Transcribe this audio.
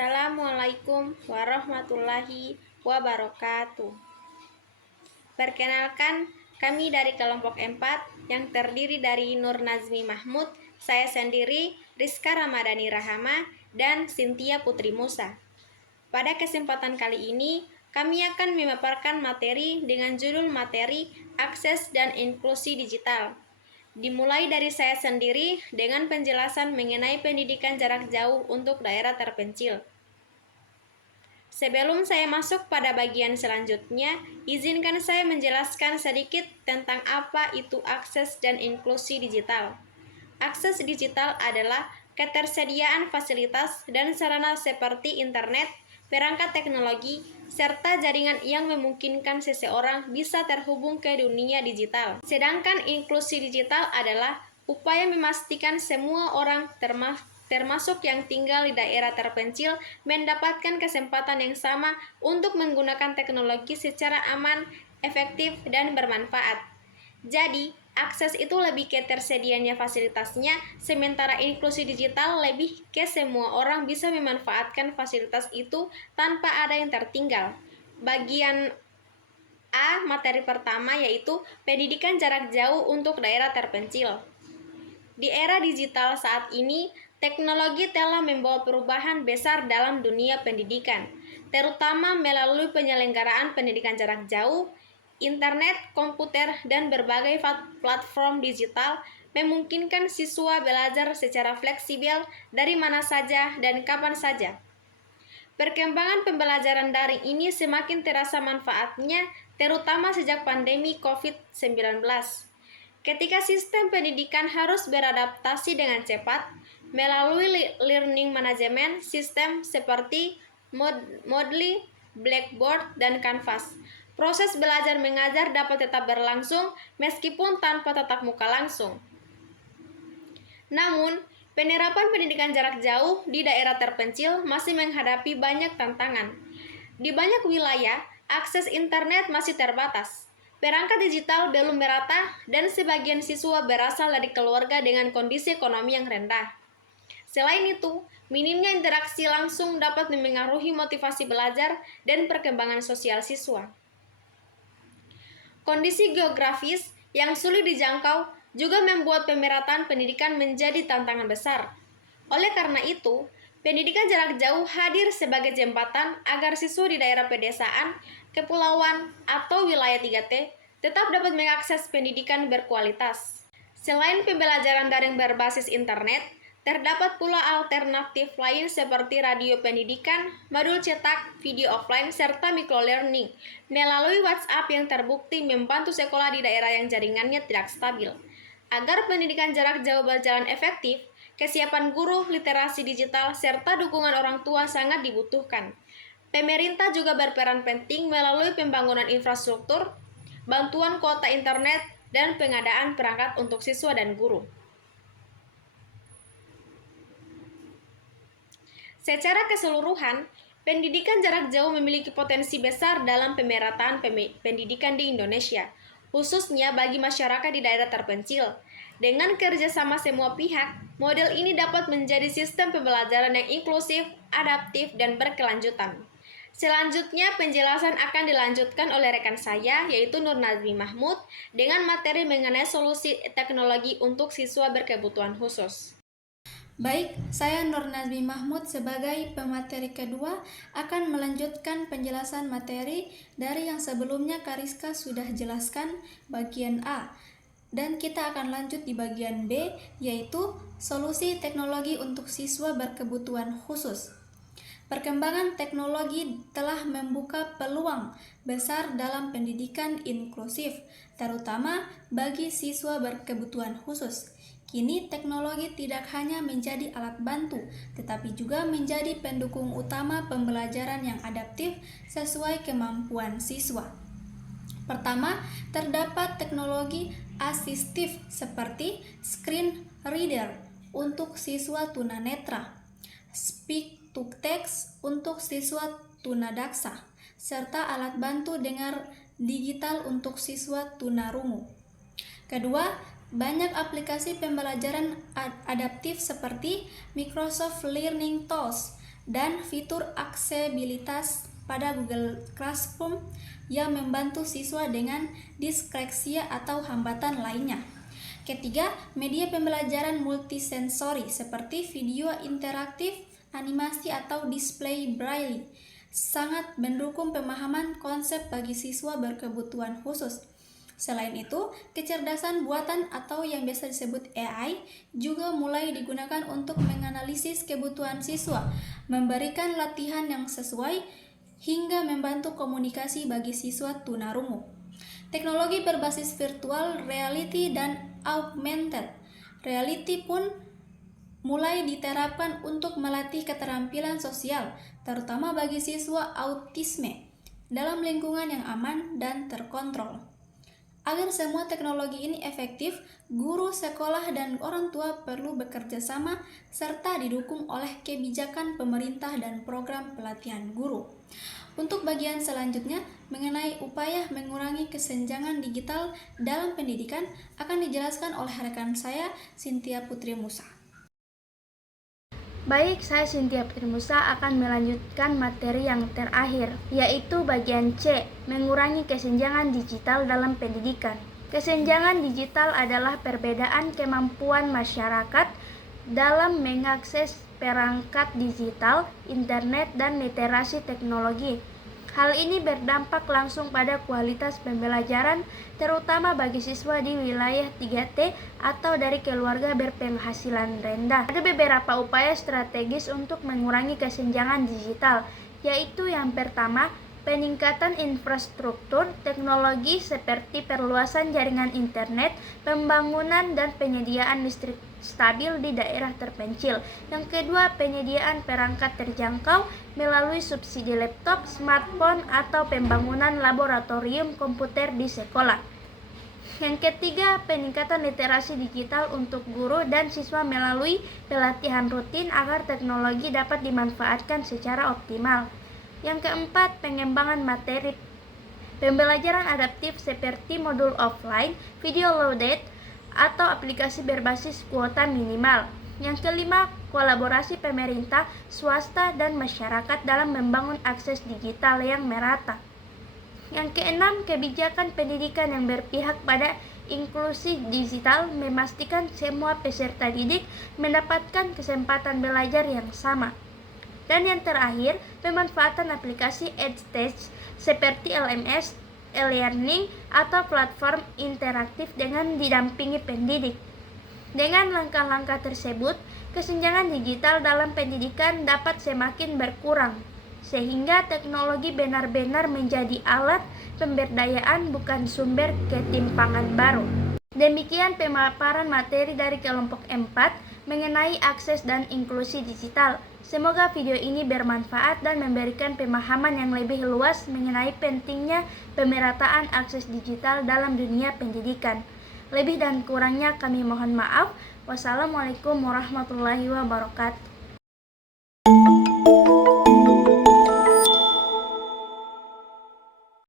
Assalamualaikum warahmatullahi wabarakatuh. Perkenalkan, kami dari kelompok 4 yang terdiri dari Nur Nazmi Mahmud, saya sendiri, Rizka Ramadhani Rahama, dan Cynthia Putri Musa. Pada kesempatan kali ini, kami akan memaparkan materi dengan judul materi Akses dan Inklusi Digital. Dimulai dari saya sendiri dengan penjelasan mengenai pendidikan jarak jauh untuk daerah terpencil. Sebelum saya masuk pada bagian selanjutnya, izinkan saya menjelaskan sedikit tentang apa itu akses dan inklusi digital. Akses digital adalah ketersediaan fasilitas dan sarana seperti internet, perangkat teknologi, serta jaringan yang memungkinkan seseorang bisa terhubung ke dunia digital. Sedangkan inklusi digital adalah upaya memastikan semua orang termasuk yang tinggal di daerah terpencil mendapatkan kesempatan yang sama untuk menggunakan teknologi secara aman, efektif, dan bermanfaat. Jadi, akses itu lebih ke tersedianya fasilitasnya, sementara inklusi digital lebih ke semua orang bisa memanfaatkan fasilitas itu tanpa ada yang tertinggal. Bagian A, materi pertama, yaitu pendidikan jarak jauh untuk daerah terpencil. Di era digital saat ini, teknologi telah membawa perubahan besar dalam dunia pendidikan, terutama melalui penyelenggaraan pendidikan jarak jauh. Internet, komputer, dan berbagai platform digital memungkinkan siswa belajar secara fleksibel dari mana saja dan kapan saja. Perkembangan pembelajaran daring ini semakin terasa manfaatnya, terutama sejak pandemi COVID-19. Ketika sistem pendidikan harus beradaptasi dengan cepat melalui learning management system seperti Moodle, Blackboard, dan Canvas. Proses belajar mengajar dapat tetap berlangsung meskipun tanpa tatap muka langsung. Namun, penerapan pendidikan jarak jauh di daerah terpencil masih menghadapi banyak tantangan. Di banyak wilayah, akses internet masih terbatas. Perangkat digital belum merata dan sebagian siswa berasal dari keluarga dengan kondisi ekonomi yang rendah. Selain itu, minimnya interaksi langsung dapat memengaruhi motivasi belajar dan perkembangan sosial siswa. Kondisi geografis yang sulit dijangkau juga membuat pemerataan pendidikan menjadi tantangan besar. Oleh karena itu, pendidikan jarak jauh hadir sebagai jembatan agar siswa di daerah pedesaan, kepulauan, atau wilayah 3T tetap dapat mengakses pendidikan berkualitas. Selain pembelajaran daring berbasis internet, terdapat pula alternatif lain seperti radio pendidikan, modul cetak, video offline, serta microlearning melalui WhatsApp yang terbukti membantu sekolah di daerah yang jaringannya tidak stabil. Agar pendidikan jarak jauh berjalan efektif, kesiapan guru, literasi digital, serta dukungan orang tua sangat dibutuhkan. Pemerintah juga berperan penting melalui pembangunan infrastruktur, bantuan kuota internet, dan pengadaan perangkat untuk siswa dan guru. Secara keseluruhan, pendidikan jarak jauh memiliki potensi besar dalam pemerataan pendidikan di Indonesia, khususnya bagi masyarakat di daerah terpencil. Dengan kerjasama semua pihak, model ini dapat menjadi sistem pembelajaran yang inklusif, adaptif, dan berkelanjutan. Selanjutnya, penjelasan akan dilanjutkan oleh rekan saya, yaitu Nur Nazmi Mahmud, dengan materi mengenai solusi teknologi untuk siswa berkebutuhan khusus. Baik, saya Nur Nazmi Mahmud sebagai pemateri kedua akan melanjutkan penjelasan materi dari yang sebelumnya Kariska sudah jelaskan bagian A. Dan kita akan lanjut di bagian B, yaitu solusi teknologi untuk siswa berkebutuhan khusus. Perkembangan teknologi telah membuka peluang besar dalam pendidikan inklusif, terutama bagi siswa berkebutuhan khusus. Kini teknologi tidak hanya menjadi alat bantu, tetapi juga menjadi pendukung utama pembelajaran yang adaptif sesuai kemampuan siswa. Pertama, terdapat teknologi asistif seperti screen reader untuk siswa tunanetra, speak to text untuk siswa tunadaksa, serta alat bantu dengar digital untuk siswa tunarungu. Kedua, banyak aplikasi pembelajaran adaptif seperti Microsoft Learning Tools dan fitur aksesibilitas pada Google Classroom yang membantu siswa dengan disleksia atau hambatan lainnya. Ketiga, media pembelajaran multisensori seperti video interaktif, animasi atau display braille sangat mendukung pemahaman konsep bagi siswa berkebutuhan khusus. Selain itu, kecerdasan buatan atau yang biasa disebut AI juga mulai digunakan untuk menganalisis kebutuhan siswa, memberikan latihan yang sesuai, hingga membantu komunikasi bagi siswa tunarungu. Teknologi berbasis virtual reality dan augmented reality pun mulai diterapkan untuk melatih keterampilan sosial, terutama bagi siswa autisme, dalam lingkungan yang aman dan terkontrol. Agar semua teknologi ini efektif, guru, sekolah, dan orang tua perlu bekerja sama serta didukung oleh kebijakan pemerintah dan program pelatihan guru. Untuk bagian selanjutnya, mengenai upaya mengurangi kesenjangan digital dalam pendidikan akan dijelaskan oleh rekan saya, Cynthia Putri Musa. Baik, saya Cynthia Putri Musa akan melanjutkan materi yang terakhir, yaitu bagian C, mengurangi kesenjangan digital dalam pendidikan. Kesenjangan digital adalah perbedaan kemampuan masyarakat dalam mengakses perangkat digital, internet, dan literasi teknologi. Hal ini berdampak langsung pada kualitas pembelajaran, terutama bagi siswa di wilayah 3T atau dari keluarga berpenghasilan rendah. Ada beberapa upaya strategis untuk mengurangi kesenjangan digital, yaitu yang pertama, peningkatan infrastruktur teknologi seperti perluasan jaringan internet, pembangunan dan penyediaan listrik stabil di daerah terpencil. Yang kedua, penyediaan perangkat terjangkau melalui subsidi laptop, smartphone, atau pembangunan laboratorium komputer di sekolah. Yang ketiga, peningkatan literasi digital untuk guru dan siswa melalui pelatihan rutin agar teknologi dapat dimanfaatkan secara optimal. Yang keempat, pengembangan materi pembelajaran adaptif seperti modul offline, video loaded, atau aplikasi berbasis kuota minimal. Yang kelima, kolaborasi pemerintah, swasta, dan masyarakat dalam membangun akses digital yang merata. Yang keenam, kebijakan pendidikan yang berpihak pada inklusi digital, memastikan semua peserta didik mendapatkan kesempatan belajar yang sama. Dan yang terakhir, pemanfaatan aplikasi EdTech seperti LMS, e-learning, atau platform interaktif dengan didampingi pendidik. Dengan langkah-langkah tersebut, kesenjangan digital dalam pendidikan dapat semakin berkurang, sehingga teknologi benar-benar menjadi alat pemberdayaan bukan sumber ketimpangan baru. Demikian pemaparan materi dari kelompok 4 mengenai akses dan inklusi digital. Semoga video ini bermanfaat dan memberikan pemahaman yang lebih luas mengenai pentingnya pemerataan akses digital dalam dunia pendidikan. Lebih dan kurangnya kami mohon maaf. Wassalamualaikum warahmatullahi wabarakatuh.